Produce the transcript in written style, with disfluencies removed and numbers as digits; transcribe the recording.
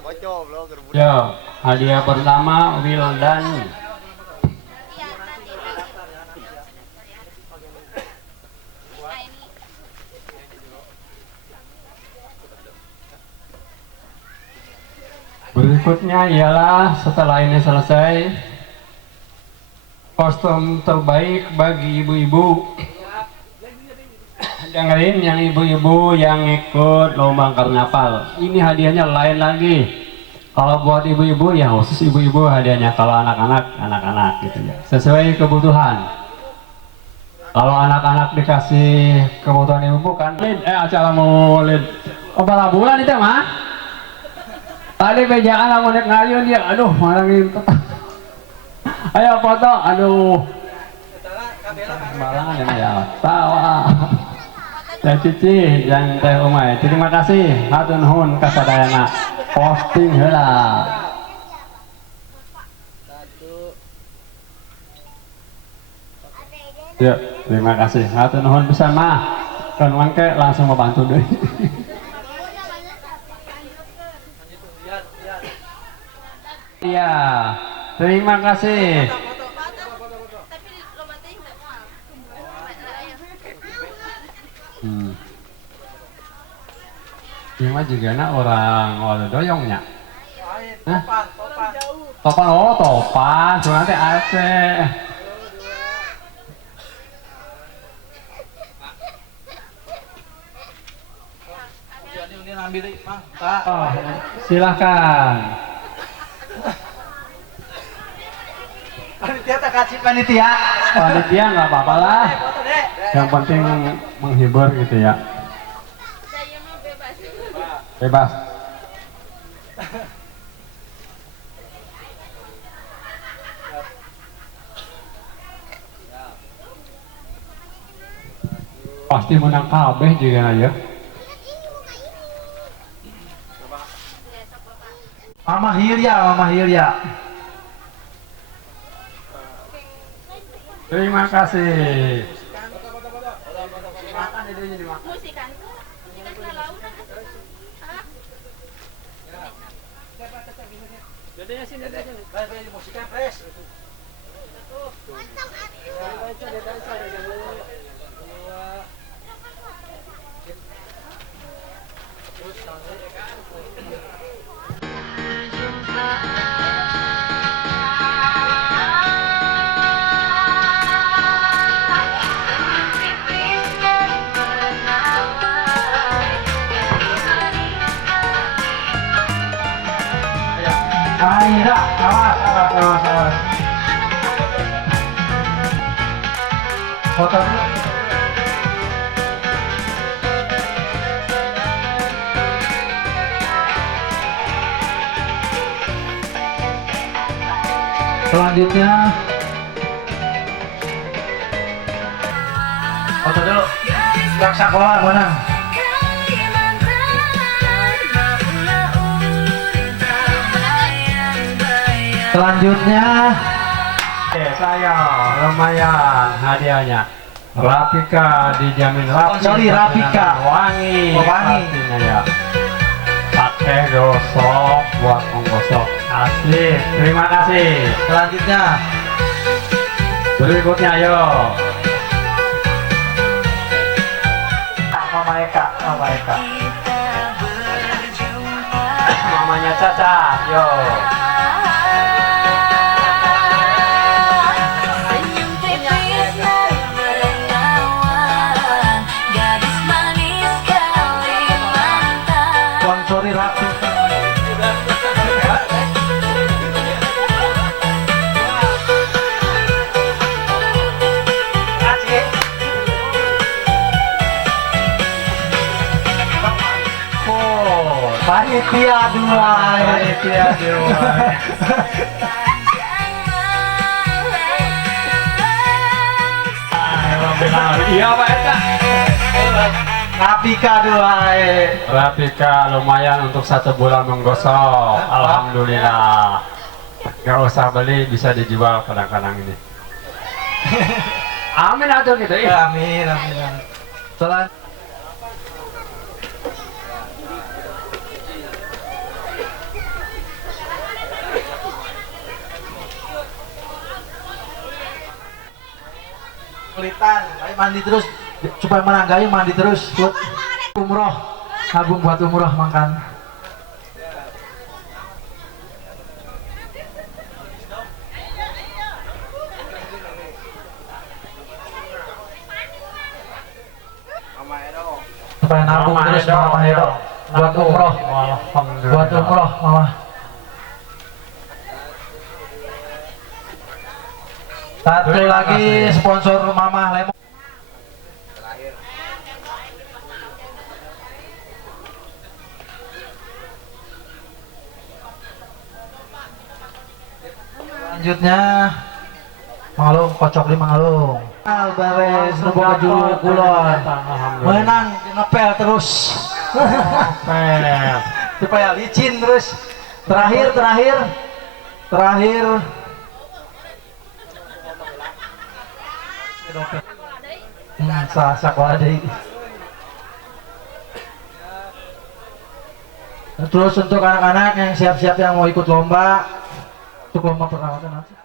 Yo, hadiah pertama Wildan. Berikutnya ialah setelah ini selesai, kostum terbaik bagi ibu-ibu. Dengerin yang ibu-ibu yang ikut lomba karnaval. Ini hadiahnya lain lagi. Kalau buat ibu-ibu ya khusus ibu-ibu hadiahnya. Kalau anak-anak, anak-anak gitu ya. Sesuai kebutuhan. Kalau anak-anak dikasih kebutuhan ibu kan. Acara maulid. Oh bala bulan itu mah. Tadi bejaan mau nek ngayun dia. Aduh, malah gitu. Ayo foto. Aduh. Sembarangan ya. Tawa. Teh Cici yang Teh Umay, terima kasih hatur nuhun kasadayana posting heula. Yuk, terima kasih hatur nuhun pisan mah. Kanuan ke langsung membantu deui. Iya, terima kasih. Ini mah juga orang doyongnya. Topan, oh topan, cuma nanti AC. Oh, silahkan. Panitia tak kasih panitia. Panitia nggak apa-apa lah. Yang penting menghibur gitu ya. Bebas. Pasti menang kabeh juga aja. Mama Hilya. Terima kasih. Aira, awas. Foto dulu. Selanjutnya foto dulu. Bang sekolah menang. Selanjutnya Saya lumayan hadiahnya. Rapika dijamin rapi. Sorry, Rapika. Wangi. Wangi. Pastinya ya. Pakai gosok buat menggosok. Asli. Terima kasih. selanjutnya Berikutnya ayo. Mama Eka. Mamanya Caca. Yo. Sponsori Rapi. Panitia dua. Iya Pak Eka. Rapika dua. Rapika lumayan untuk 1 bulan menggosok. Alhamdulillah. Gak usah beli, bisa dijual kadang-kadang ini. Amin atuh gitu ya. Amin. Selanjutnya Kulitan, ayo mandi terus supaya menanggayu mandi terus buat umroh, nabung buat umroh makan. Supaya nabung terus Mama Edo buat umroh, buat umroh Mama. Satu lagi sponsor Mama Lemon. Selanjutnya Mangalung, kocok di Mangalung. Beres Rebo Kejulu Kulon. Menang ngepel terus. Ngepel. Supaya licin terus. Terakhir. Sasak deui. Terus untuk anak-anak yang siap-siap yang mau ikut lomba, untuk lomba perawatan nanti.